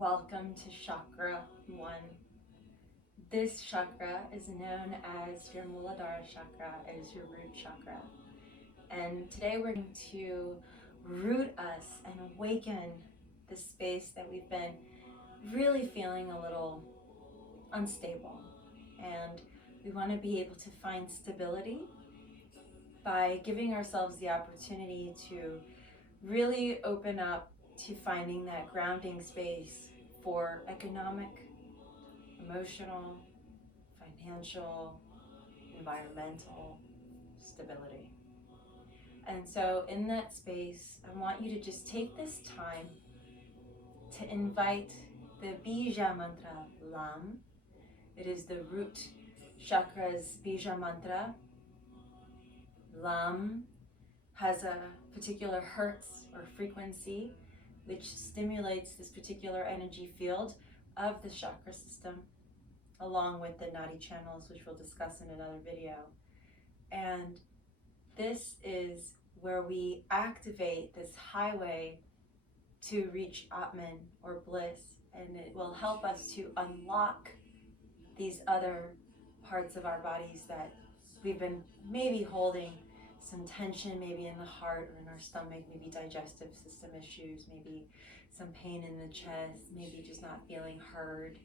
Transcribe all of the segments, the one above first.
Welcome to Chakra 1. This chakra is known as your Muladhara chakra, as your root chakra. And today we're going to root us and awaken the space that we've been really feeling a little unstable. And we want to be able to find stability by giving ourselves the opportunity to really open up to finding that grounding space for economic, emotional, financial, environmental stability. And so in that space, I want you to just take this time to invite the Bija Mantra Lam. It is the root chakra's Bija Mantra. Lam has a particular hertz or frequency which stimulates this particular energy field of the chakra system, along with the nadi channels, which we'll discuss in another video. And this is where we activate this highway to reach Atman or bliss, and it will help us to unlock these other parts of our bodies that we've been maybe holding some tension, maybe in the heart or in our stomach, maybe digestive system issues, maybe some pain in the chest, maybe just not feeling heard.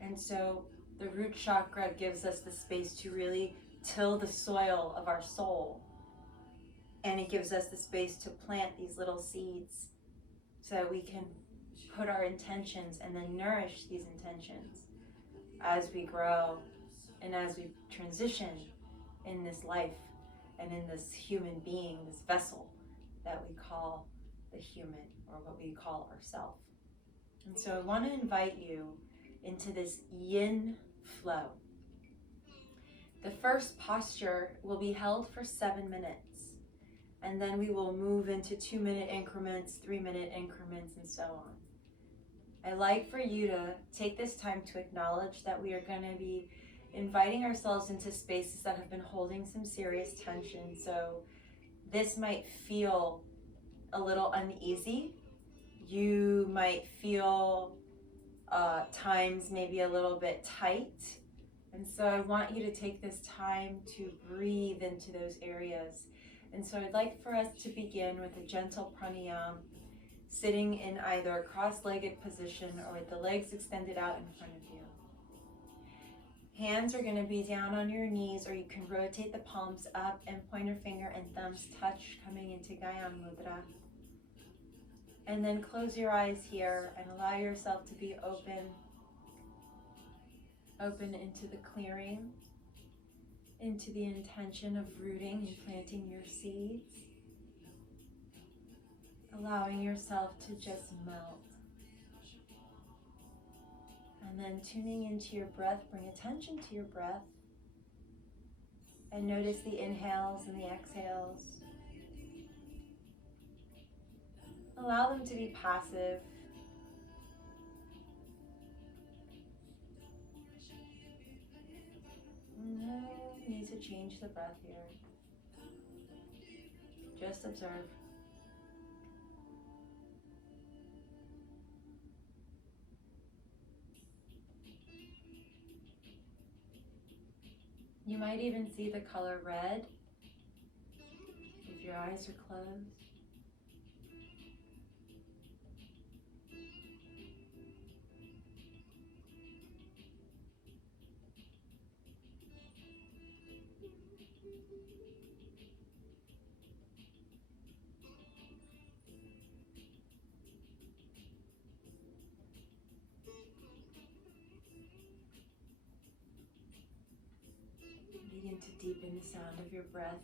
And so the root chakra gives us the space to really till the soil of our soul. And it gives us the space to plant these little seeds so that we can put our intentions and then nourish these intentions as we grow and as we transition in this life and in this human being, this vessel that we call the human, or what we call ourself. And so I want to invite you into this yin flow. The first posture will be held for 7 minutes, and then we will move into 2-minute increments, 3-minute increments, and so on. I like for you to take this time to acknowledge that we are going to be inviting ourselves into spaces that have been holding some serious tension. So this might feel a little uneasy. You might feel times maybe a little bit tight. And so I want you to take this time to breathe into those areas. And so I'd like for us to begin with a gentle pranayama, sitting in either a cross-legged position or with the legs extended out in front of you. Hands are going to be down on your knees, or you can rotate the palms up and pointer finger and thumbs touch, coming into Gyan Mudra. And then close your eyes here and allow yourself to be open into the clearing, into the intention of rooting and planting your seeds, allowing yourself to just melt. And then tuning into your breath, bring attention to your breath and notice the inhales and the exhales. Allow them to be passive. No need to change the breath here. Just observe. You might even see the color red if your eyes are closed. Begin to deepen the sound of your breath.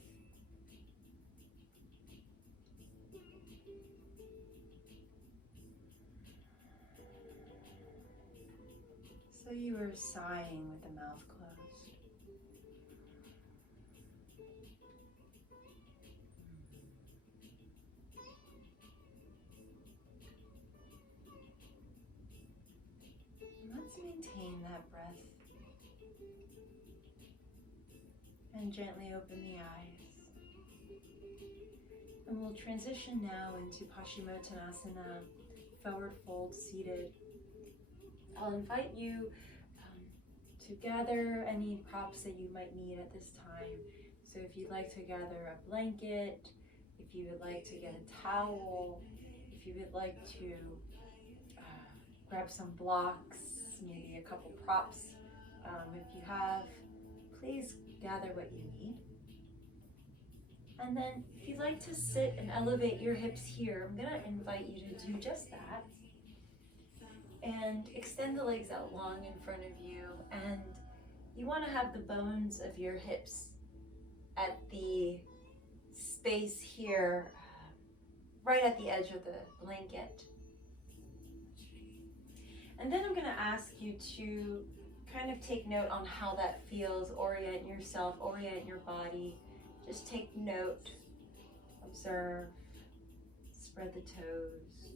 So you are sighing with the mouth closed. Let's maintain that breath. And gently open the eyes. And we'll transition now into Hashimotonasana, forward fold seated. I'll invite you to gather any props that you might need at this time. So if you'd like to gather a blanket, if you would like to get a towel, if you would like to grab some blocks, maybe a couple props, if you have, please gather what you need. And then if you'd like to sit and elevate your hips here, I'm gonna invite you to do just that. And extend the legs out long in front of you, and you want to have the bones of your hips at the space here, right at the edge of the blanket. And then I'm going to ask you to kind of take note on how that feels, orient yourself, orient your body. Just take note, observe, spread the toes,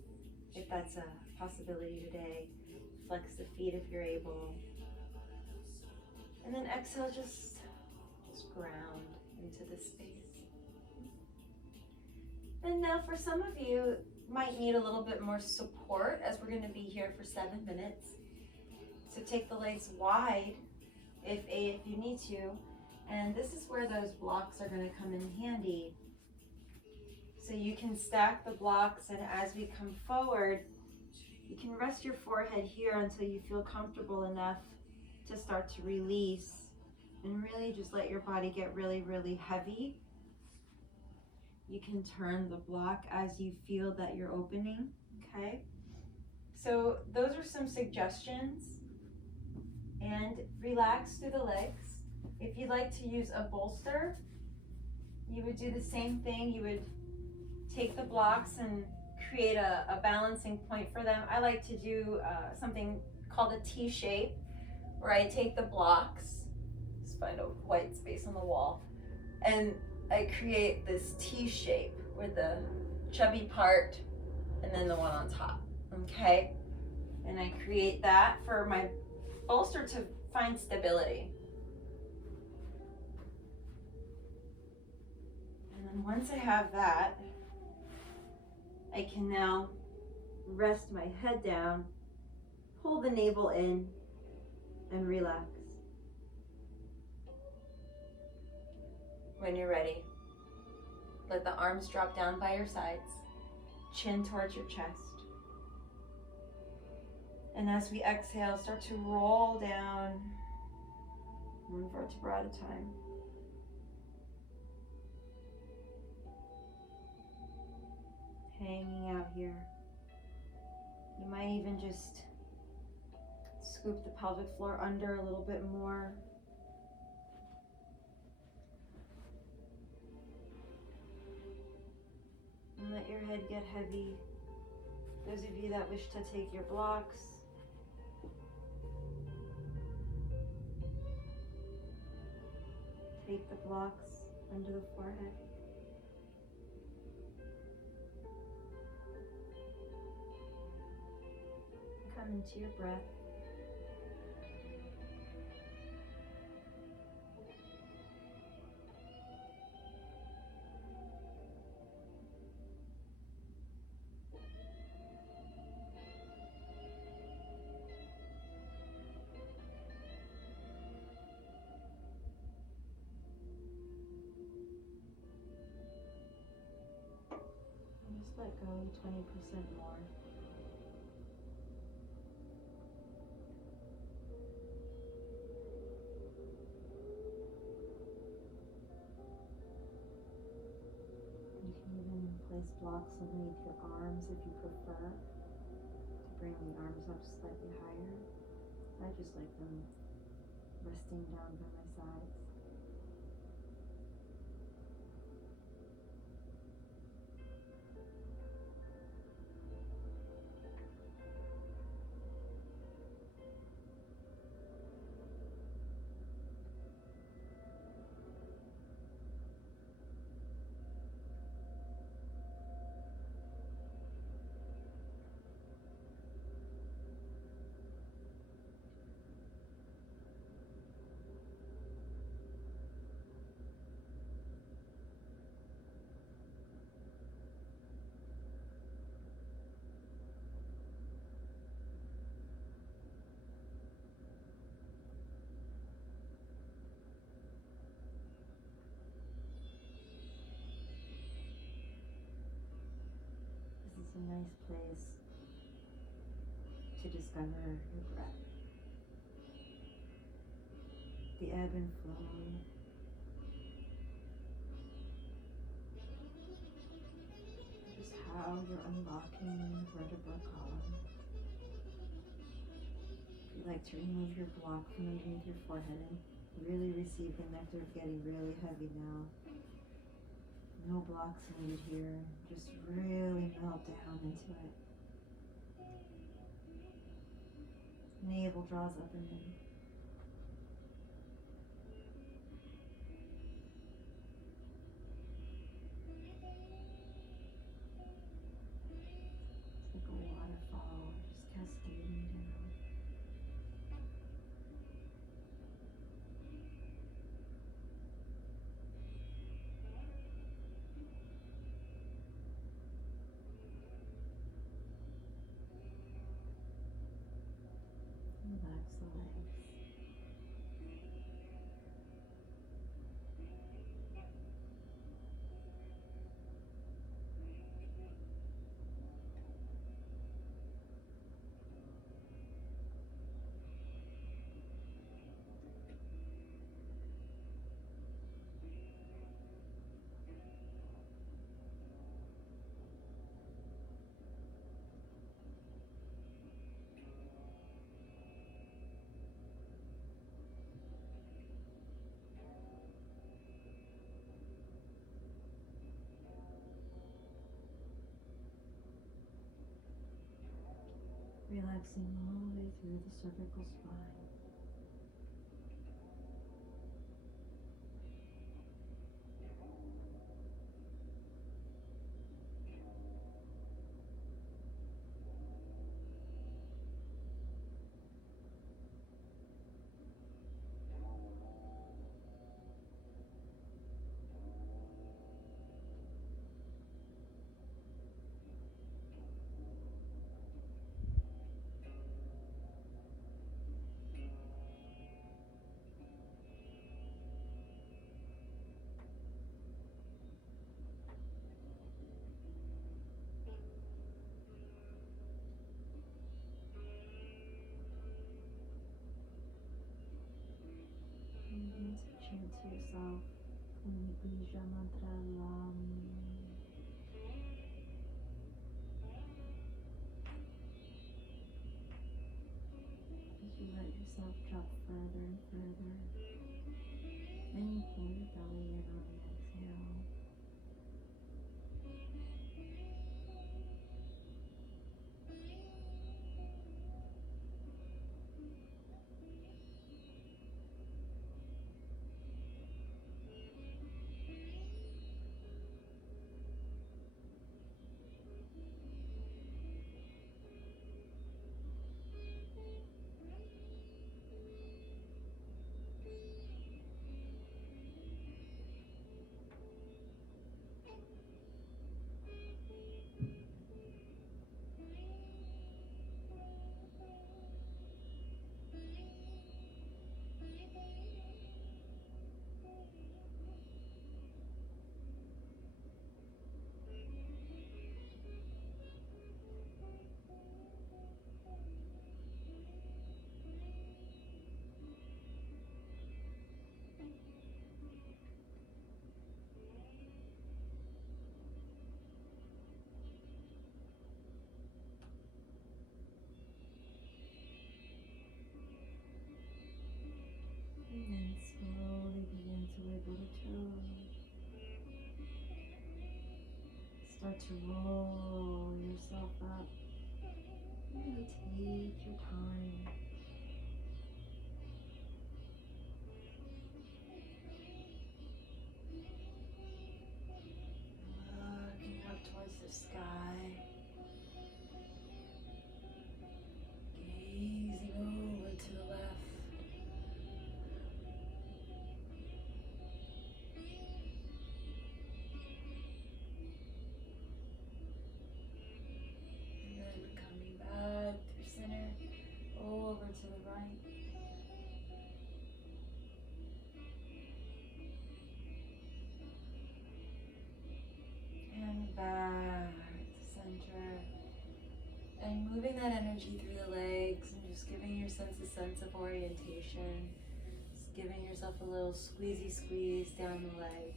if that's a possibility today. Flex the feet if you're able. And then exhale, just ground into the space. And now for some of you, might need a little bit more support as we're going to be here for 7 minutes. So take the legs wide if you need to. And this is where those blocks are going to come in handy. So you can stack the blocks, and as we come forward, you can rest your forehead here until you feel comfortable enough to start to release and really just let your body get really, really heavy. You can turn the block as you feel that you're opening, okay? So those are some suggestions. And relax through the legs. If you'd like to use a bolster, you would do the same thing. You would take the blocks and create a balancing point for them. I like to do something called a T shape, where I take the blocks, just find a white space on the wall, and I create this T shape with the chubby part and then the one on top, okay? And I create that for my bolster to find stability. And then once I have that, I can now rest my head down, pull the navel in, and relax. When you're ready, let the arms drop down by your sides, chin towards your chest. And as we exhale, start to roll down one vertebra at a time. Hanging out here. You might even just scoop the pelvic floor under a little bit more. And let your head get heavy. Those of you that wish to take your blocks, take the blocks under the forehead. Come into your breath. And just let go 20% more. Place blocks underneath your arms if you prefer, to bring the arms up slightly higher. I just like them resting down by my sides. nice place to discover your breath. The ebb and flow. Just how you're unlocking the vertebral column. If you'd like to remove your block from underneath your forehead, really receive the nectar of getting really heavy now. No blocks needed here. Just really melt down into it. Navel draws up and in. It's like a waterfall, just cascading down. Relax the legs. Relaxing all the way through the cervical spine. Begin to chant to yourself in the Bija Mantra Lam. As you let yourself drop further and further, and you pull your belly in on the exhale. And then slowly begin to wiggle the toes. Start to roll yourself up. Really take your time. Looking up towards the sky. Gazing over to the left. Over to the right. And back to center. And moving that energy through the legs and just giving your sense a sense of orientation. Just giving yourself a little squeezy squeeze down the legs.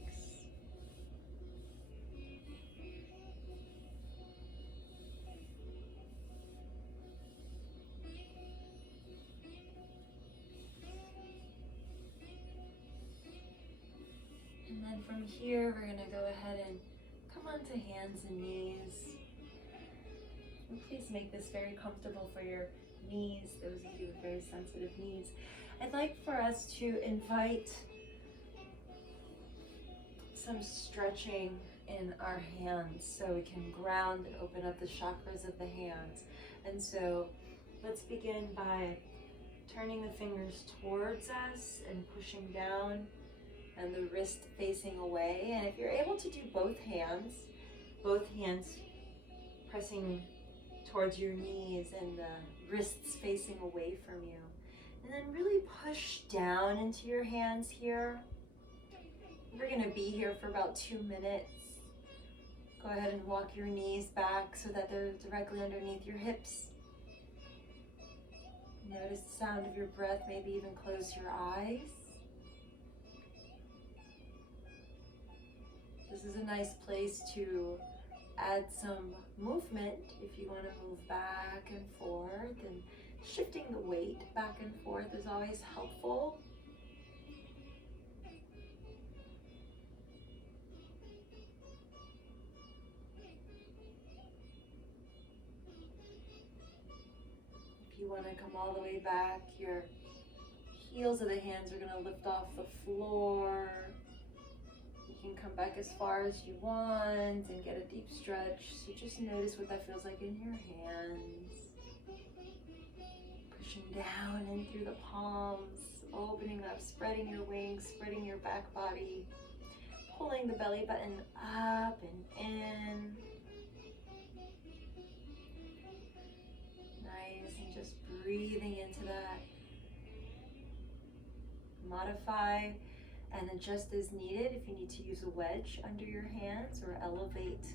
And then from here, we're going to go ahead and come onto hands and knees. And please make this very comfortable for your knees, those of you with very sensitive knees. I'd like for us to invite some stretching in our hands so we can ground and open up the chakras of the hands. And so let's begin by turning the fingers towards us and pushing down, and the wrist facing away. And if you're able to do both hands pressing towards your knees and the wrists facing away from you. And then really push down into your hands here. We're gonna be here for about 2 minutes. Go ahead and walk your knees back so that they're directly underneath your hips. Notice the sound of your breath, maybe even close your eyes. This is a nice place to add some movement if you want to move back and forth, and shifting the weight back and forth is always helpful. If you want to come all the way back, your heels of the hands are going to lift off the floor. You can come back as far as you want and get a deep stretch. So just notice what that feels like in your hands. Pushing down in through the palms, opening up, spreading your wings, spreading your back body, pulling the belly button up and in. Nice, and just breathing into that. Modify and adjust as needed. If you need to use a wedge under your hands or elevate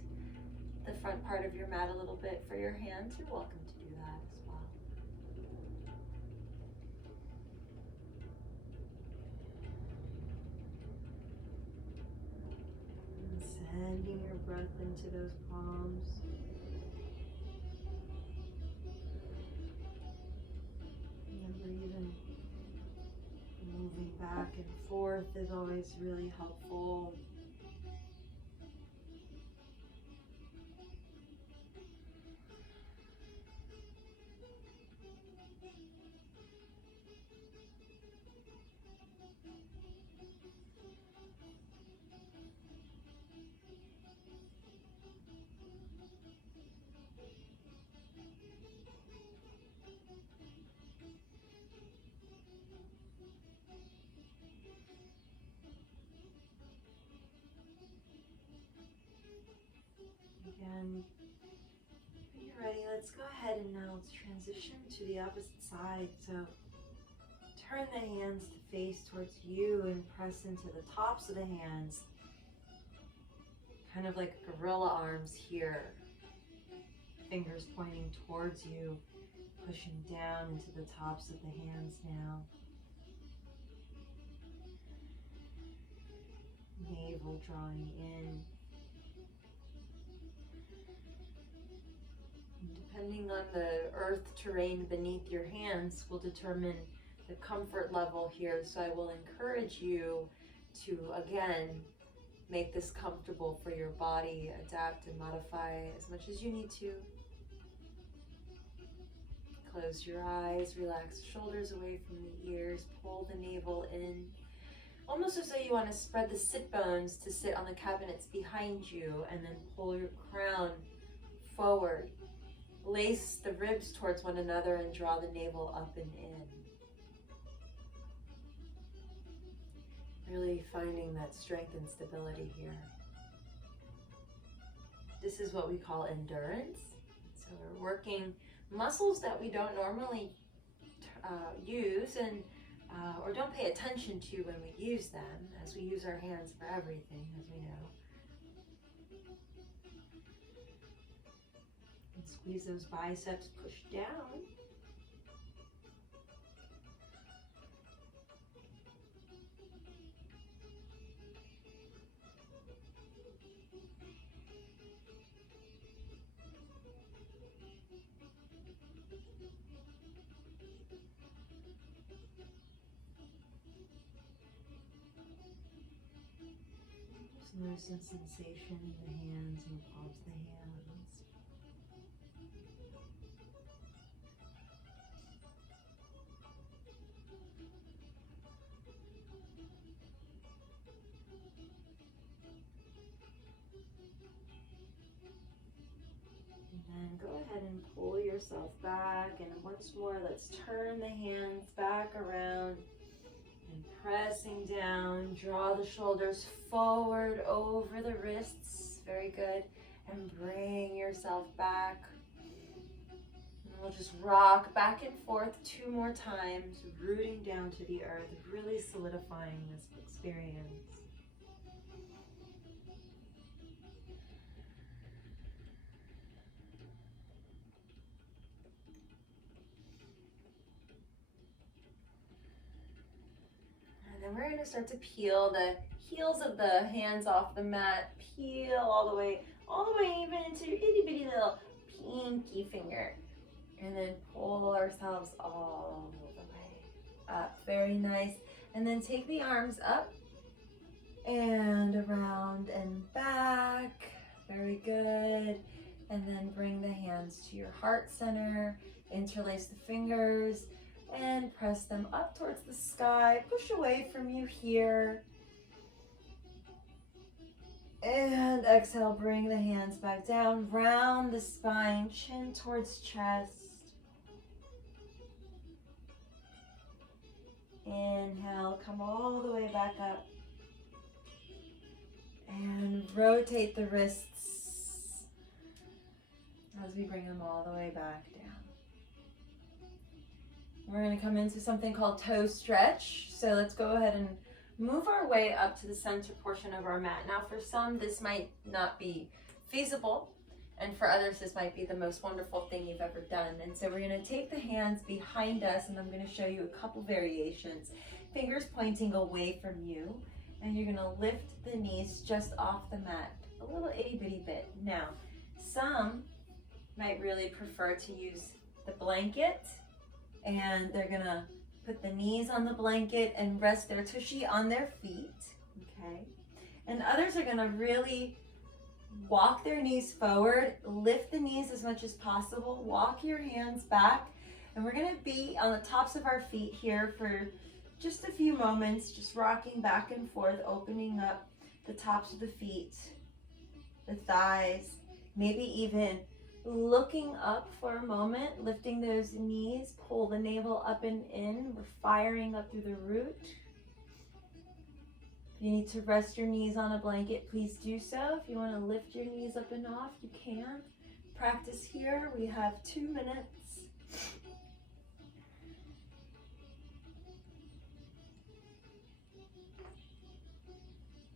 the front part of your mat a little bit for your hands, you're welcome to do that as well. And sending your breath into those palms. And then breathing. Moving back and forth is always really helpful. Again, when you're ready, let's go ahead and now let's transition to the opposite side. So turn the hands to face towards you and press into the tops of the hands, kind of like gorilla arms here. Fingers pointing towards you, pushing down into the tops of the hands now. Navel drawing in. Depending on the earth terrain beneath your hands will determine the comfort level here. So I will encourage you to, again, make this comfortable for your body, adapt and modify as much as you need to. Close your eyes, relax the shoulders away from the ears, pull the navel in. Almost as though you want to spread the sit bones to sit on the cabinets behind you, and then pull your crown forward. Lace the ribs towards one another and draw the navel up and in. Really finding that strength and stability here. This is what we call endurance. So we're working muscles that we don't normally use and or don't pay attention to when we use them, as we use our hands for everything, as we know. And Squeeze those biceps, push down. Just notice some sensation in the hands and the palms of the hands. And go ahead and pull yourself back. And once more, let's turn the hands back around and pressing down. Draw the shoulders forward over the wrists. Very good. And bring yourself back. And we'll just rock back and forth 2 more times, rooting down to the earth, really solidifying this experience. And then we're going to start to peel the heels of the hands off the mat. Peel all the way even into your itty bitty little pinky finger. And then pull ourselves all the way up. Very nice. And then take the arms up and around and back. Very good. And then bring the hands to your heart center. Interlace the fingers and press them up towards the sky. Push away from you here. And exhale, bring the hands back down. Round the spine, chin towards chest. Inhale, come all the way back up. And rotate the wrists as we bring them all the way back down. We're going to come into something called toe stretch. So let's go ahead and move our way up to the center portion of our mat. Now for some, this might not be feasible. And for others, this might be the most wonderful thing you've ever done. And so we're going to take the hands behind us, and I'm going to show you a couple variations. Fingers pointing away from you, and you're going to lift the knees just off the mat, a little itty bitty bit. Now, some might really prefer to use the blanket, and they're going to put the knees on the blanket and rest their tushy on their feet, okay? And others are going to really walk their knees forward, lift the knees as much as possible, walk your hands back, and we're going to be on the tops of our feet here for just a few moments, just rocking back and forth, opening up the tops of the feet, the thighs, maybe even looking up for a moment, lifting those knees, pull the navel up and in. We're firing up through the root. If you need to rest your knees on a blanket, please do so. If you want to lift your knees up and off, you can. Practice here. We have 2 minutes.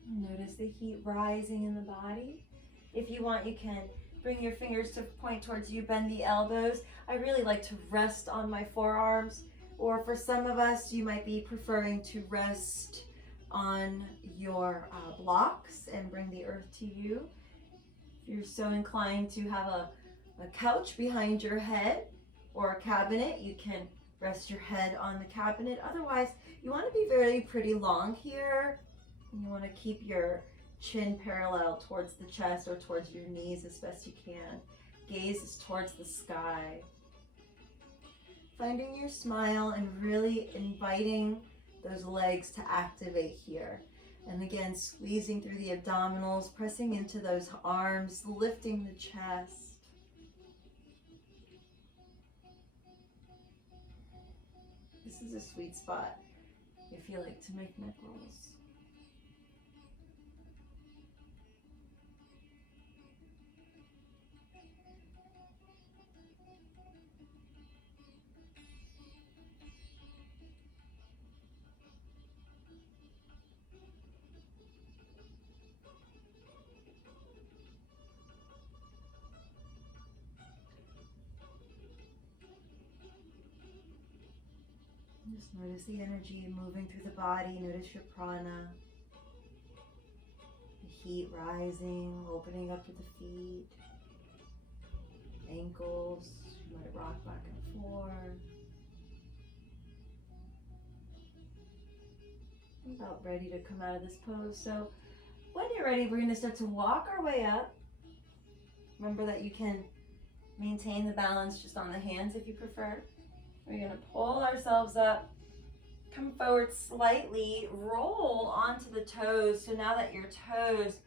Notice the heat rising in the body. If you want, you can bring your fingers to point towards you, bend the elbows. I really like to rest on my forearms, or for some of us, you might be preferring to rest on your blocks and bring the earth to you. If you're so inclined to have a couch behind your head or a cabinet, you can rest your head on the cabinet. Otherwise, you want to be very pretty long here. You want to keep your chin parallel towards the chest or towards your knees as best you can. Gaze is towards the sky. Finding your smile and really inviting those legs to activate here. And again, squeezing through the abdominals, pressing into those arms, lifting the chest. This is a sweet spot if you like to make neck rolls. Just notice the energy moving through the body. Notice your prana. The heat rising, opening up to the feet, ankles. Let it rock back and forth. About ready to come out of this pose. So when you're ready, we're going to start to walk our way up. Remember that you can maintain the balance just on the hands if you prefer. We're going to pull ourselves up, come forward slightly, roll onto the toes. So now that your toes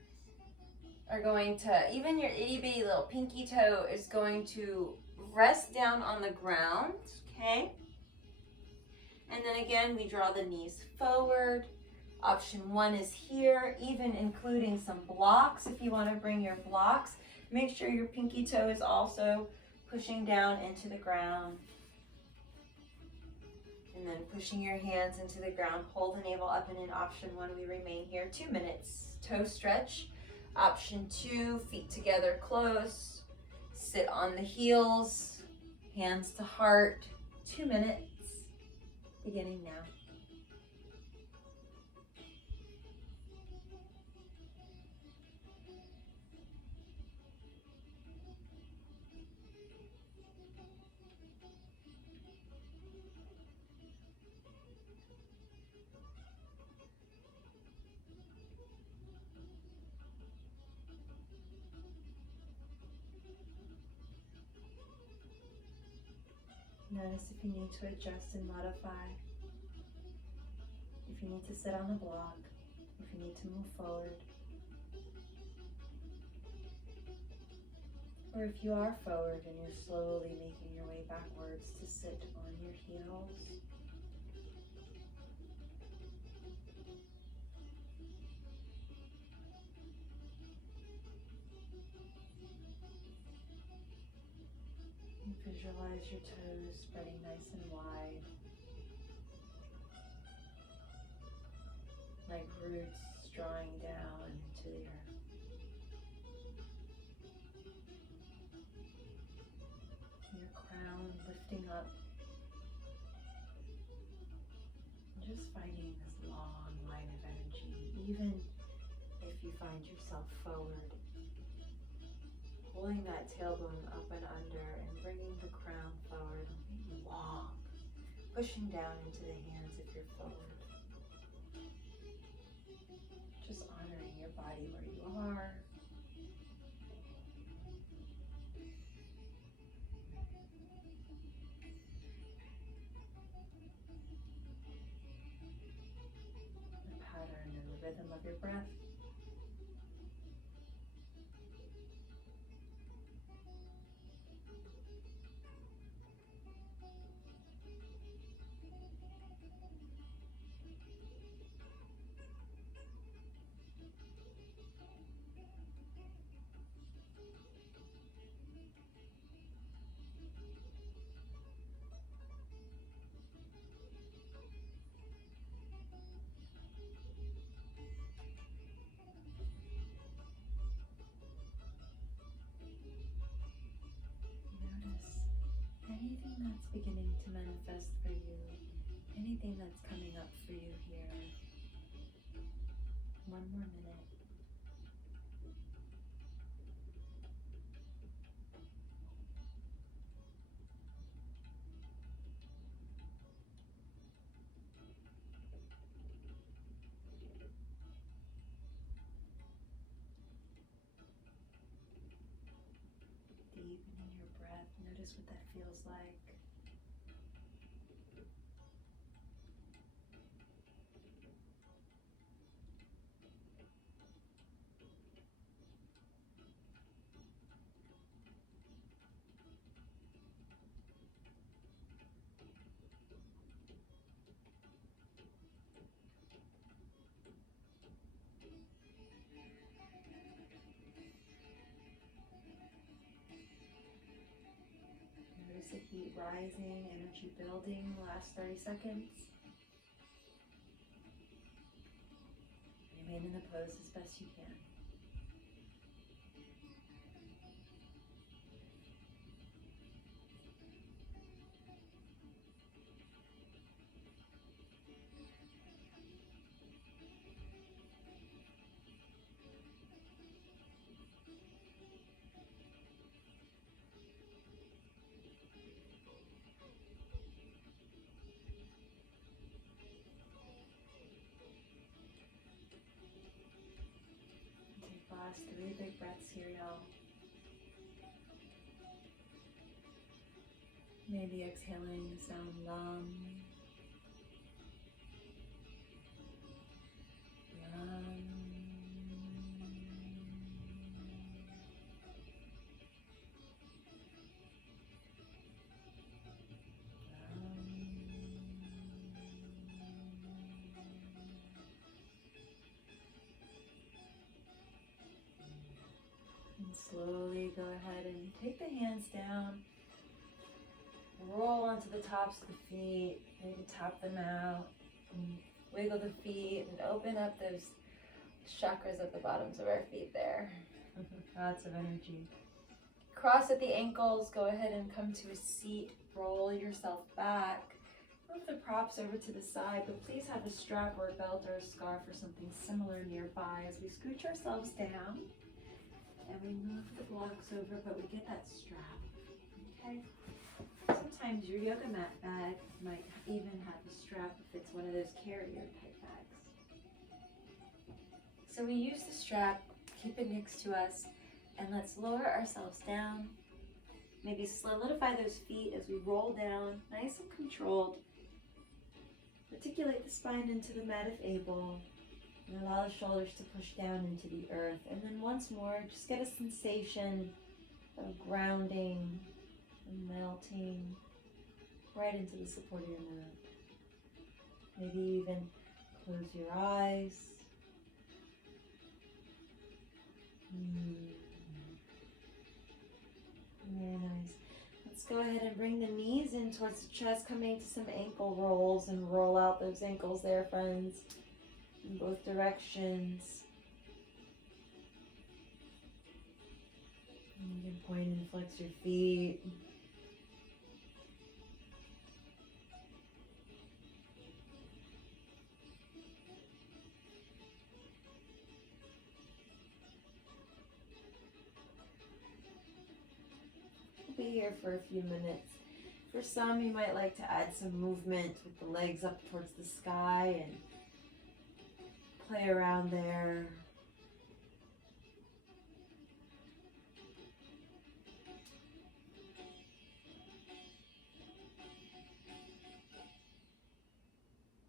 are going to, even your itty bitty little pinky toe is going to rest down on the ground, okay? And then again, we draw the knees forward. Option 1 is here, even including some blocks. If you want to bring your blocks, make sure your pinky toe is also pushing down into the ground. And then pushing your hands into the ground. Hold the navel up, and in option 1, we remain here 2 minutes. Toe stretch. Option 2, feet together close. Sit on the heels, hands to heart. 2 minutes. Beginning now. Notice if you need to adjust and modify. If you need to sit on a block, if you need to move forward. Or if you are forward and you're slowly making your way backwards to sit on your heels. And visualize your toes spreading nice and wide. Like roots drawing down into the earth. Your crown lifting up. And just finding this long line of energy, even if you find yourself forward. Pulling that tailbone up and under and bringing the crown forward, long. Pushing down into the hands if you're forward. Just honoring your body where you are. The pattern and the rhythm of your breath. Anything that's beginning to manifest for you, anything that's coming up for you here. 1 more minute. Deepening your breath. Notice what that feels like. Notice the heat rising, energy building the last 30 seconds. Remain in the pose as best you can. last 3 big breaths here, y'all. Maybe exhaling the sound lum. Lum. And slowly go ahead and take the hands down. Roll onto the tops of the feet, maybe top them out, and wiggle the feet and open up those chakras at the bottoms of our feet there. Lots of energy. Cross at the ankles, go ahead and come to a seat, roll yourself back. Move the props over to the side, but please have a strap or a belt or a scarf or something similar nearby as we scooch ourselves down. And we move the blocks over, but we get that strap, okay? Sometimes your yoga mat bag might even have a strap if it's one of those carrier type bags. So we use the strap, keep it next to us, and let's lower ourselves down. Maybe solidify those feet as we roll down, nice and controlled. Articulate the spine into the mat if able, and allow the shoulders to push down into the earth. And then once more, just get a sensation of grounding and melting right into the support of your mat. Maybe even close your eyes. Very nice. Let's go ahead and bring the knees in towards the chest, coming to some ankle rolls, and roll out those ankles there, friends, in both directions. And you can point and flex your feet. We'll be here for a few minutes. For some, you might like to add some movement with the legs up towards the sky and play around there.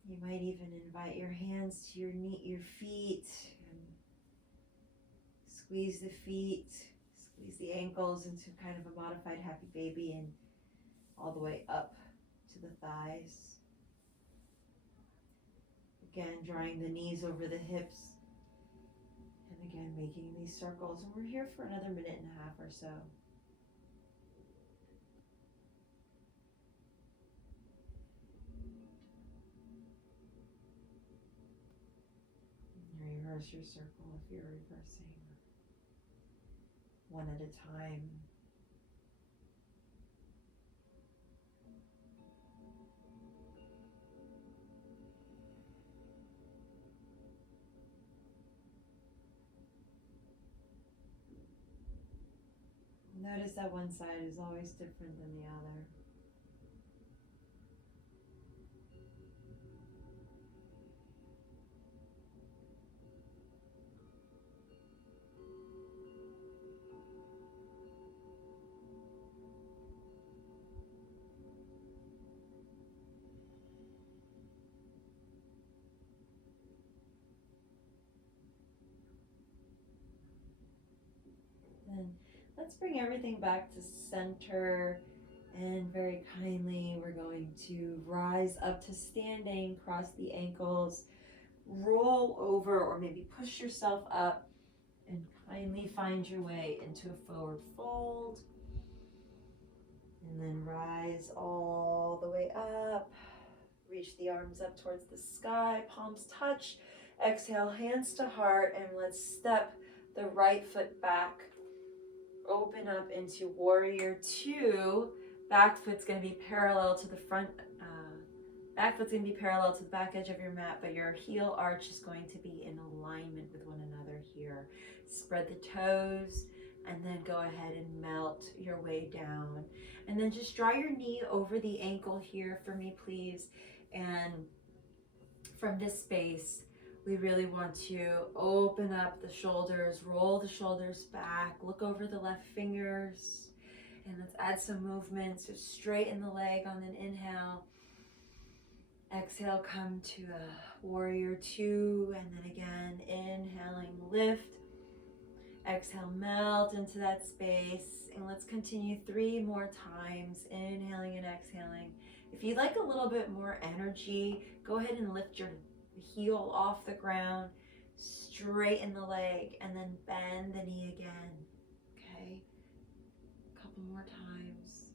You might even invite your hands to your feet and squeeze the feet, squeeze the ankles into kind of a modified happy baby and all the way up to the thighs. Again, drawing the knees over the hips. And again, making these circles. And we're here for another minute and a half or so. Reverse your circle if you're reversing. One at a time. Notice that one side is always different than the other. Then let's bring everything back to center, and very kindly we're going to rise up to standing, cross the ankles, roll over or maybe push yourself up and kindly find your way into a forward fold. And then rise all the way up, reach the arms up towards the sky, palms touch, exhale, hands to heart, and let's step the right foot back. Open up into warrior two. Back foot's going to be parallel to the front. Back foot's going to be parallel to the back edge of your mat, but your heel arch is going to be in alignment with one another here. Spread the toes, and then go ahead and melt your way down. And then just draw your knee over the ankle here for me, please. And from this space, We really want to open up the shoulders, roll the shoulders back, look over the left fingers, and let's add some movement. So straighten the leg on an inhale. Exhale, come to a warrior two, and then again, inhaling, lift. Exhale, melt into that space, and let's continue 3 more times, inhaling and exhaling. If you'd like a little bit more energy, go ahead and lift your heel off the ground, straighten the leg, and then bend the knee again. Okay, a couple more times.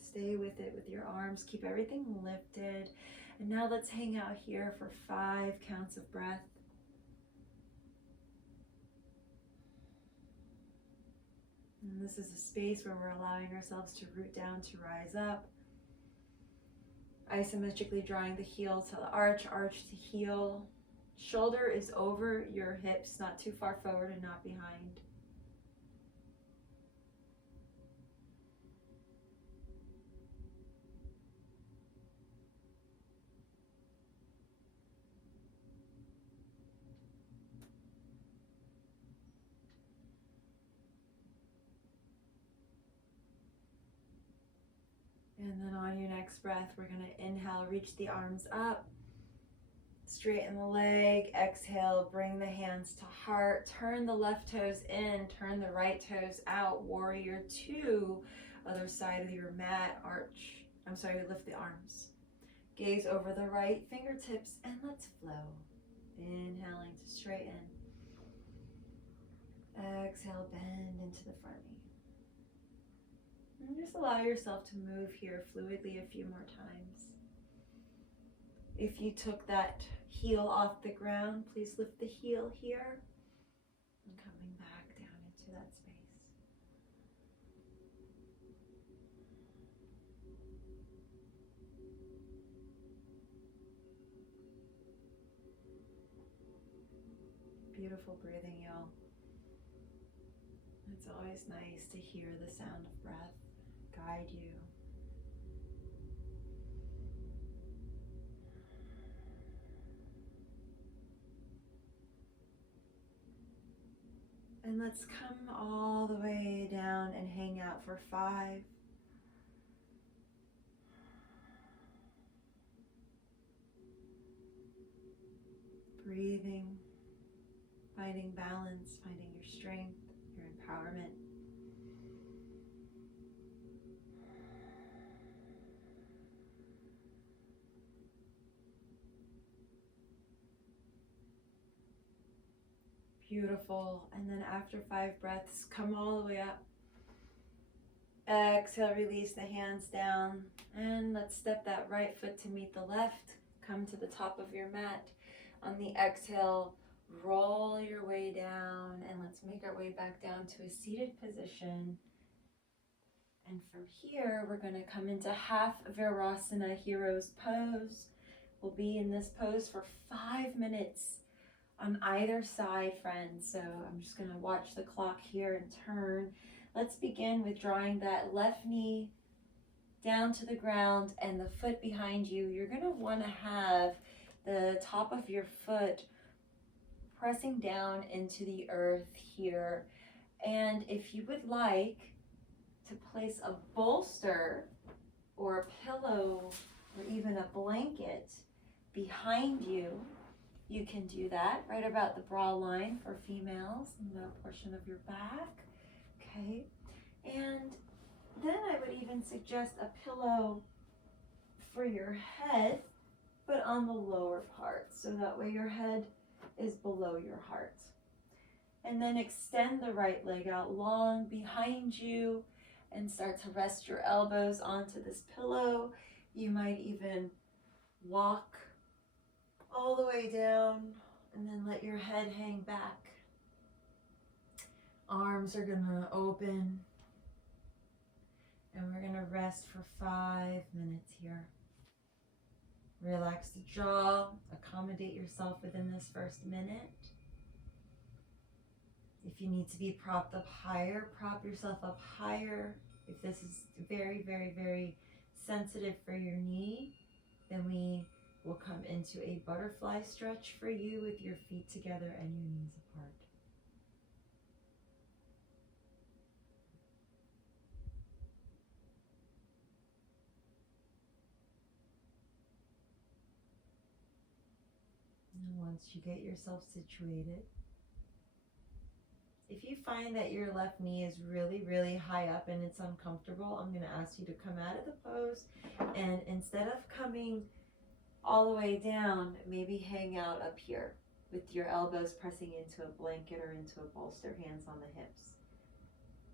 Stay with it with your arms. Keep everything lifted. And now let's hang out here for 5 counts of breath. And this is a space where we're allowing ourselves to root down, to rise up. Isometrically drawing the heel to the arch to heel. Shoulder is over your hips, not too far forward and not behind. And then on your next breath, we're going to inhale, reach the arms up, straighten the leg, exhale, bring the hands to heart, turn the left toes in, turn the right toes out, warrior two, other side of your mat, lift the arms. Gaze over the right fingertips, and let's flow. Inhaling to straighten. Exhale, bend into the front knee. And just allow yourself to move here fluidly a few more times. If you took that heel off the ground, please lift the heel here and coming back down into that space. Beautiful breathing, y'all. It's always nice to hear the sound of breath guide you. And let's come all the way down and hang out for 5. Breathing, finding balance, finding your strength, your empowerment. Beautiful. And then after 5 breaths, come all the way up. Exhale, release the hands down. And let's step that right foot to meet the left. Come to the top of your mat. On the exhale, roll your way down. And let's make our way back down to a seated position. And from here, we're going to come into half Verasana, hero's pose. We'll be in this pose for 5 minutes. On either side, friends. So I'm just going to watch the clock here and turn. Let's begin with drawing that left knee down to the ground and the foot behind you. You're going to want to have the top of your foot pressing down into the earth here. And if you would like to place a bolster or a pillow or even a blanket behind you, you can do that right about the bra line for females, in the portion of your back. Okay, and then I would even suggest a pillow for your head, but on the lower part, so that way your head is below your heart. And then extend the right leg out long behind you and start to rest your elbows onto this pillow. You might even walk all the way down and then let your head hang back. Arms are gonna open and we're gonna rest for 5 minutes here. Relax the jaw, accommodate yourself within this first minute. If you need to be propped up higher, prop yourself up higher. If this is very, very, very sensitive for your knee, then we will come into a butterfly stretch for you with your feet together and your knees apart. And once you get yourself situated, if you find that your left knee is really, really high up and it's uncomfortable, I'm going to ask you to come out of the pose, and instead of coming all the way down, maybe hang out up here with your elbows pressing into a blanket or into a bolster, hands on the hips.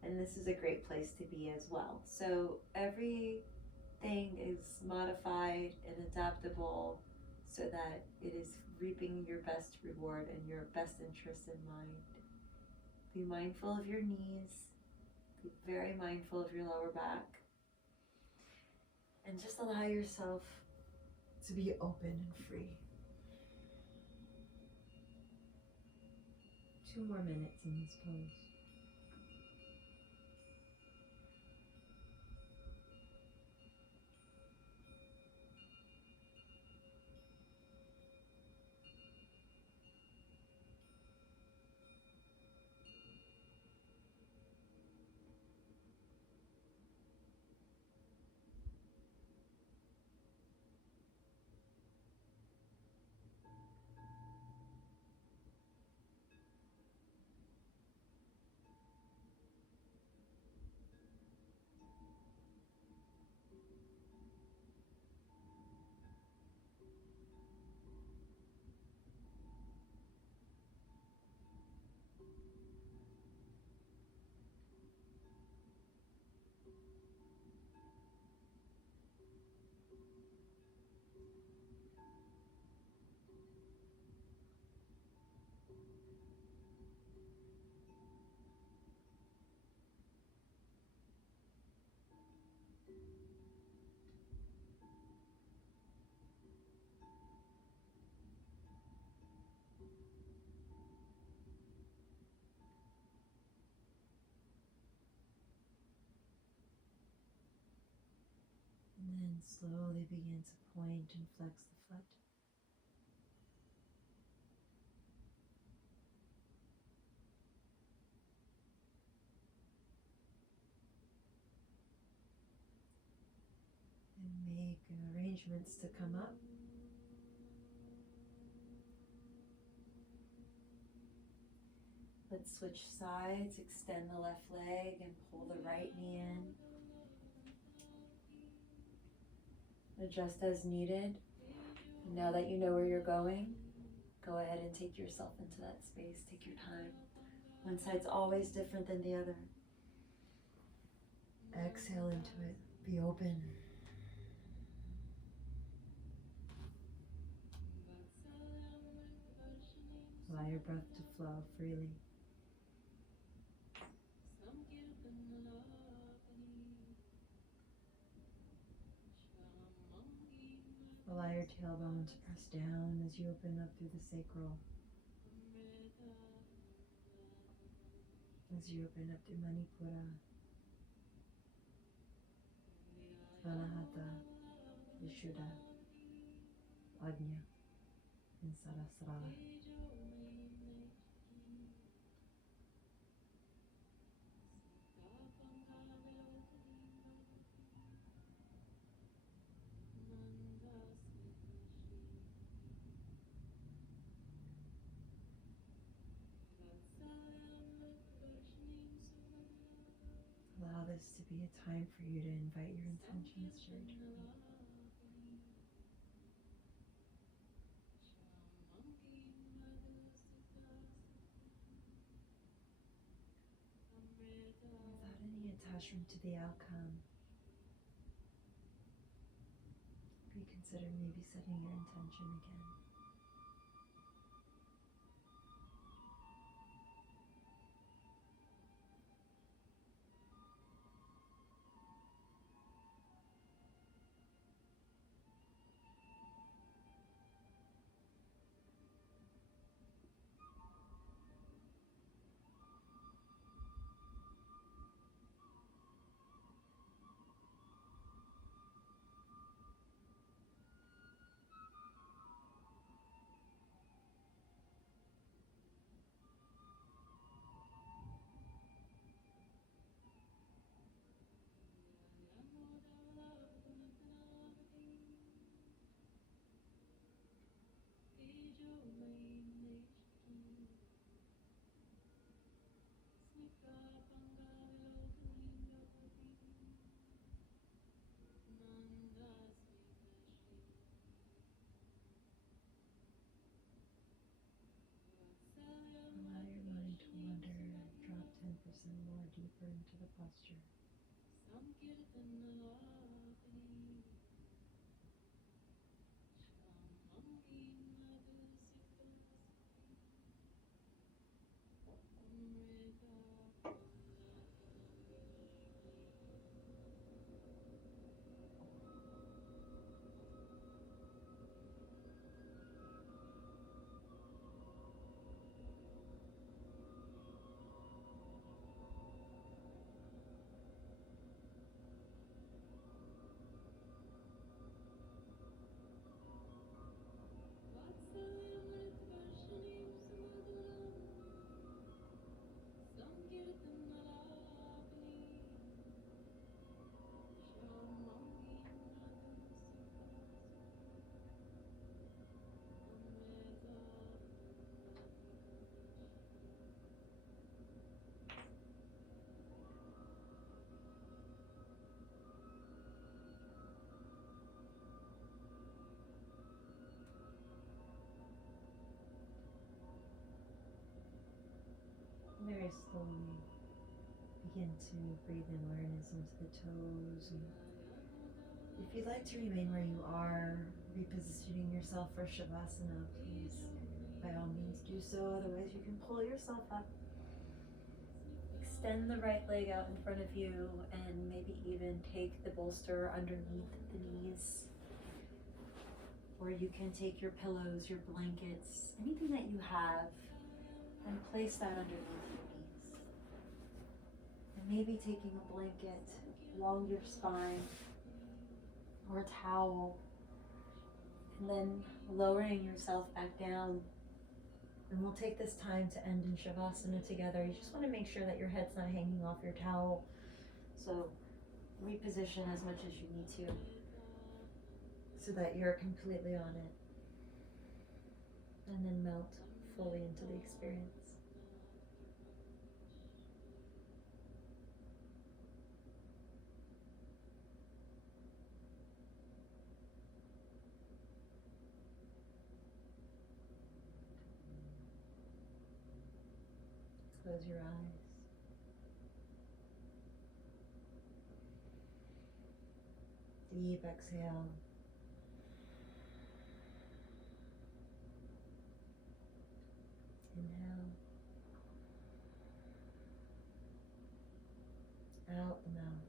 And this is a great place to be as well. So everything is modified and adaptable so that it is reaping your best reward and your best interest in mind. Be mindful of your knees. Be very mindful of your lower back. And just allow yourself to be open and free. 2 more minutes in this pose. And then slowly begin to point and flex the foot. And make arrangements to come up. Let's switch sides, extend the left leg and pull the right knee in. Adjust as needed. Now that you know where you're going, go ahead and take yourself into that space. Take your time. One side's always different than the other. Exhale into it. Be open. Allow your breath to flow freely. Allow your tailbone to press down as you open up through the sacral. As you open up through Manipura, Anahata, Vishuddha, Ajna, and Sarasrara. Allow this to be a time for you to invite your intentions to return. Without any attachment to the outcome, reconsider maybe setting your intention again. posture. Very slowly begin to breathe in awareness into the toes. And if you'd like to remain where you are, repositioning yourself for Shavasana, please by all means do so. Otherwise, you can pull yourself up. Extend the right leg out in front of you and maybe even take the bolster underneath the knees. Or you can take your pillows, your blankets, anything that you have, and place that underneath your knees. And maybe taking a blanket along your spine or a towel, and then lowering yourself back down. And we'll take this time to end in Shavasana together. You just want to make sure that your head's not hanging off your towel. So reposition as much as you need to so that you're completely on it. And then melt fully into the experience. Close your eyes. Deep exhale. Inhale. Out the mouth.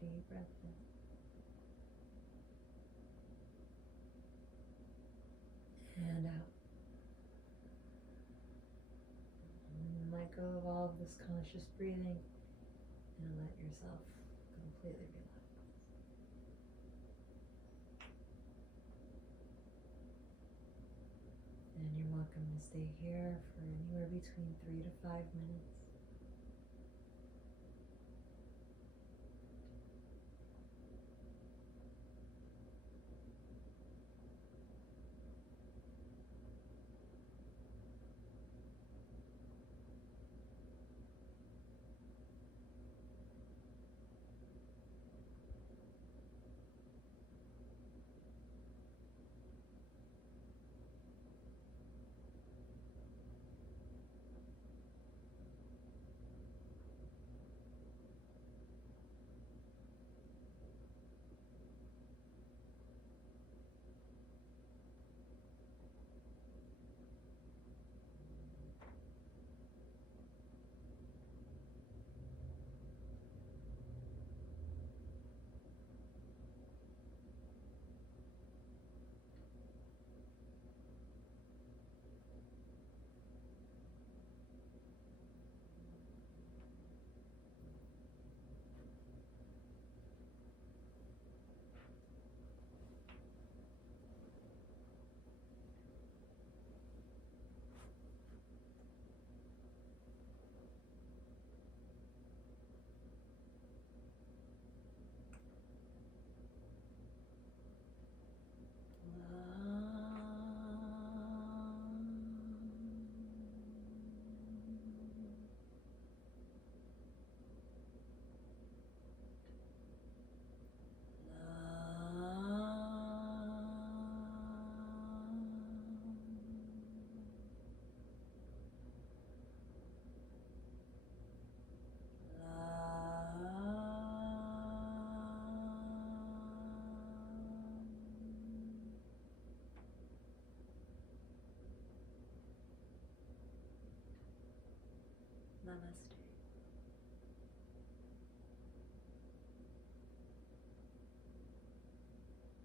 Deep breath in. And out. And let go of all of this conscious breathing and let yourself completely relax. And you're welcome to stay here for anywhere between 3 to 5 minutes.